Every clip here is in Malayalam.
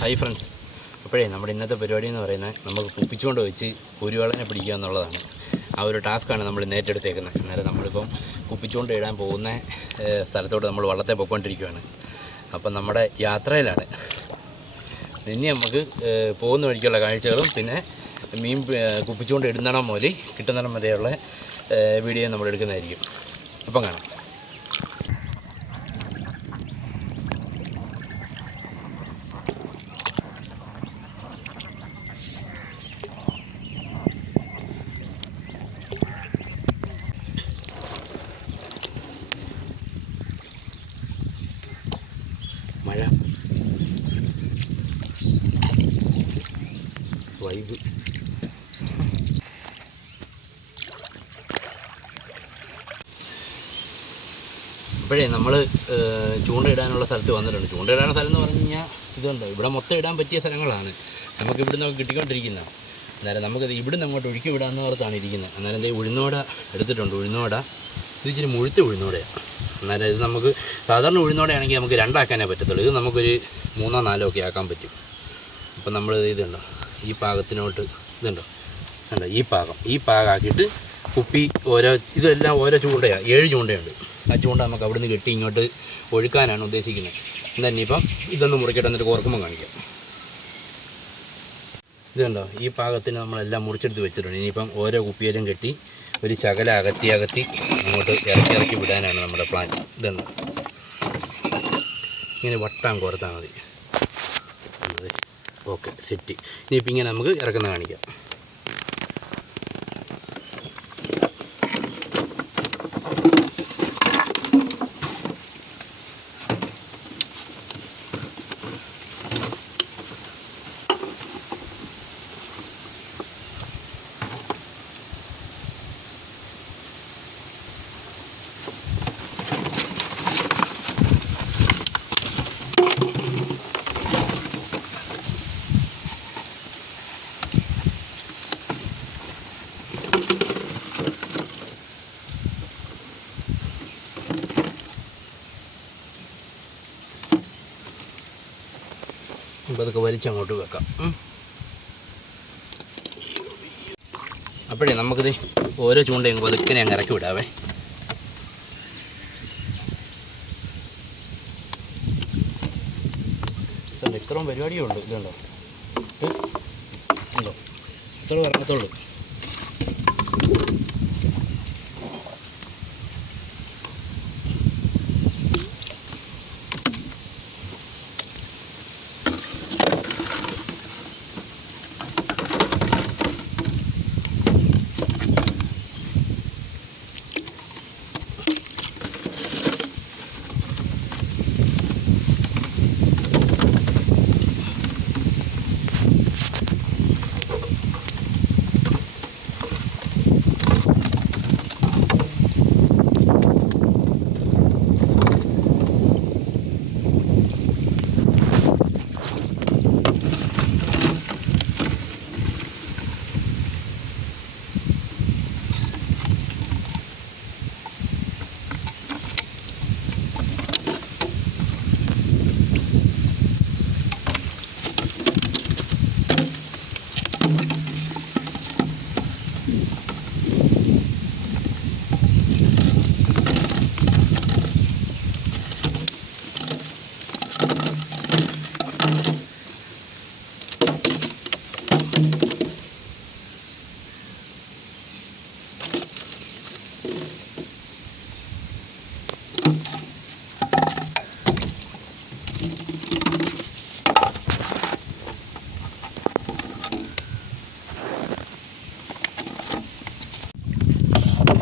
Hi friends. അപ്പോഴേ നമ്മുടെ ഇന്നത്തെ പരിപാടി എന്ന് പറയുന്നത് നമുക്ക് കുപ്പിച്ചുകൊണ്ട് വെച്ച് കുരുവളനെ പിടിക്കുക എന്നുള്ളതാണ്. ആ ഒരു ടാസ്ക്കാണ് നമ്മൾ ഇന്ന് ഏറ്റെടുത്തേക്കുന്നത്. അന്നേരം നമ്മളിപ്പം കുപ്പിച്ചുകൊണ്ട് ഇടാൻ പോകുന്ന സ്ഥലത്തോട്ട് നമ്മൾ വള്ളത്തെ പോയിക്കൊണ്ടിരിക്കുകയാണ്. അപ്പം നമ്മുടെ യാത്രയിലാണ്. ഇനി നമുക്ക് പോകുന്ന വഴിക്കുള്ള കാഴ്ചകളും പിന്നെ മീൻ കുപ്പിച്ചുകൊണ്ട് ഇടുന്നിടം മുതൽ കിട്ടുന്നിടം വരെയുള്ള വീഡിയോ നമ്മൾ എടുക്കുന്നതായിരിക്കും. അപ്പം കാണാം. മഴ വൈബ്. ഇപ്പോഴേ നമ്മൾ ചൂണ്ടയിടാനുള്ള സ്ഥലത്ത് വന്നിട്ടുണ്ട്. ചൂണ്ടയിടാനുള്ള സ്ഥലം എന്ന് പറഞ്ഞു കഴിഞ്ഞാൽ ഇതുണ്ട്. ഇവിടെ മൊത്തം ഇടാൻ പറ്റിയ സ്ഥലങ്ങളാണ് നമുക്ക് ഇവിടെ നിന്ന് കിട്ടിക്കൊണ്ടിരിക്കുന്നത്. അന്നേരം നമുക്കത് ഇവിടുന്ന് അങ്ങോട്ട് ഒഴുക്കി വിടാമെന്ന് ഓർത്താണ് ഇരിക്കുന്നത്. അന്നേരം എന്തേ ഉഴുന്നോട എടുത്തിട്ടുണ്ട്. ഉഴുന്നോട ഇത് ഇച്ചിരി മുഴുത്ത ഉഴുന്നോടയാണ്. അന്നേരം ഇത് നമുക്ക് സാധാരണ ഉഴുന്നോടെയാണെങ്കിൽ നമുക്ക് രണ്ടാക്കാനേ പറ്റത്തുള്ളൂ. ഇത് നമുക്കൊരു 3-4 ഒക്കെ ആക്കാൻ പറ്റും. അപ്പം നമ്മൾ ഇതുണ്ടോ ഈ പാകത്തിനോട്ട് ഇതുണ്ടോ കണ്ടോ ഈ പാകമാക്കിയിട്ട് കുപ്പി ഇതെല്ലാം ഓരോ ചൂണ്ടയാണ്. 7 ചൂണ്ടയുണ്ട്. ആ ചൂണ്ട നമുക്ക് അവിടെ നിന്ന് കെട്ടി ഇങ്ങോട്ട് ഒഴുക്കാനാണ് ഉദ്ദേശിക്കുന്നത്. എന്നാൽ ഇനിയിപ്പം ഇതൊന്ന് മുറിക്കട്ടെ, എന്നിട്ട് കോർക്കുമ്പോൾ കാണിക്കാം. ഇതുണ്ടോ ഈ പാകത്തിന് നമ്മളെല്ലാം മുറിച്ചെടുത്ത് വെച്ചിട്ടുണ്ട്. ഇനിയിപ്പം ഓരോ കുപ്പിയിലും കെട്ടി ഒരു ശകല അകത്തി അങ്ങോട്ട് ഇറക്കി വിടാനാണ് നമ്മുടെ പ്ലാൻ. ഇതുണ്ട് ഇങ്ങനെ വട്ടാൻ കോർത്താൽ മതി. Okay, set. ഇനിയിപ്പോൾ ഇങ്ങനെ നമുക്ക് ഇറക്കുന്ന കാണിക്കാം. അപ്പോൾ അതൊക്കെ വലിച്ചങ്ങോട്ട് വെക്കാം. അപ്പോഴേ നമുക്കിത് ഓരോ ചൂണ്ടയും പതുക്കനെ അങ്ങ് ഇറക്കി വിടാവേ. ഇത്രയും പരിപാടിയേ ഉള്ളൂ. ഇതുണ്ടോ ഉണ്ടോ ഇത്ര ഇറങ്ങത്തുള്ളൂ.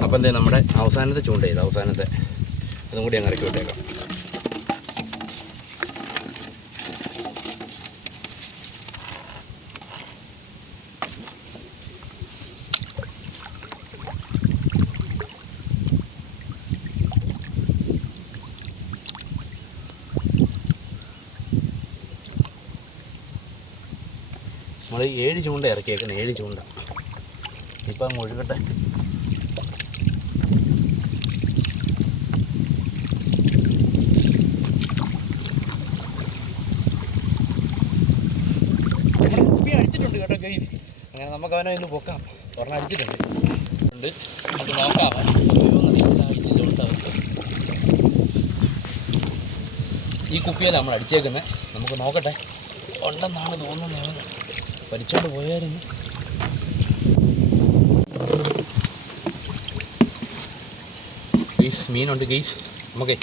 അപ്പം എന്തേ നമ്മുടെ അവസാനത്തെ ചൂണ്ട ചെയ്ത് അതും കൂടി അങ്ങ് ഇറക്കി വിട്ടേക്കാം. നമ്മൾ 7 ചൂണ്ട ഇറക്കിയേക്കണം. 7 ചൂണ്ട ഇപ്പം അങ്ങ് ഒഴുകട്ടെ. കേട്ടോ ഗൈസ്. അങ്ങനെ നമുക്ക് അവനെ ഇന്ന് പൊക്കാം. ഒരെണ്ണം അടിച്ചിട്ടുണ്ട്. നമുക്ക് നോക്കാം. ഈ കുപ്പിയല്ല നമ്മൾ അടിച്ചേക്കുന്നത്. നമുക്ക് നോക്കട്ടെ, ഉണ്ടെന്നാണ് തോന്നുന്നത്. വലിച്ചോണ്ട് പോയായിരുന്നു. ഗെയ്സ് മീനുണ്ട് ഗെയ്സ്. നമുക്കേ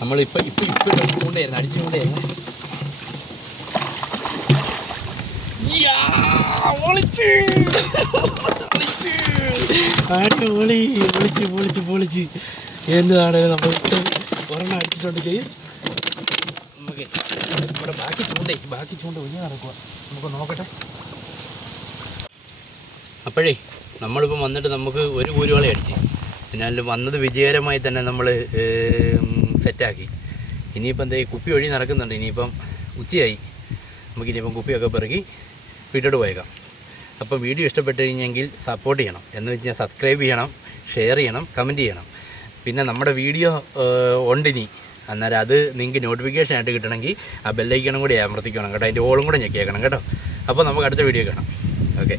നമ്മളിപ്പോൾ ചൂണ്ടായിരുന്നു, അടിച്ചു ചൂണ്ടായിരുന്നു. പൊളിച്ച് എന്താണ് നമ്മൾ ഒരെണ്ണം അടിച്ചിട്ടുണ്ട് ഗെയ്സ്. നമുക്ക് ഇവിടെ ബാക്കി ചൂണ്ട ഒഴിഞ്ഞ് നടക്കുക. നമുക്ക് നോക്കട്ടെ. അപ്പോഴേ നമ്മളിപ്പം വന്നിട്ട് നമുക്ക് ഒരു കൂരുവള അടിച്ച്, പിന്നെ അതിൽ വന്നത് വിജയകരമായി തന്നെ നമ്മൾ സെറ്റാക്കി. ഇനിയിപ്പം എന്താ കുപ്പി ഒഴി നടക്കുന്നുണ്ട്. ഇനിയിപ്പം ഉച്ചയായി. നമുക്കിനിയിപ്പം കുപ്പിയൊക്കെ പെറുക്കി വീട്ടിലോട്ട് പോയേക്കാം. അപ്പോൾ വീഡിയോ ഇഷ്ടപ്പെട്ട് കഴിഞ്ഞെങ്കിൽ സപ്പോർട്ട് ചെയ്യണം. എന്ന് വെച്ച് കഴിഞ്ഞാൽ സബ്സ്ക്രൈബ് ചെയ്യണം, ഷെയർ ചെയ്യണം, കമൻറ്റ് ചെയ്യണം. പിന്നെ നമ്മുടെ വീഡിയോ ഉണ്ടിനി, അന്നേരം അത് നിങ്ങൾക്ക് നോട്ടിഫിക്കേഷൻ ആയിട്ട് കിട്ടണമെങ്കിൽ ആ ബെല്ലൈക്കണം കൂടി അമർത്തിക്കണം കേട്ടോ. അതിൻ്റെ ഓളും കൂടെ ഞെക്കിയേക്കണം കേട്ടോ. അപ്പോൾ നമുക്ക് അടുത്ത വീഡിയോ കാണാം. ഓക്കെ.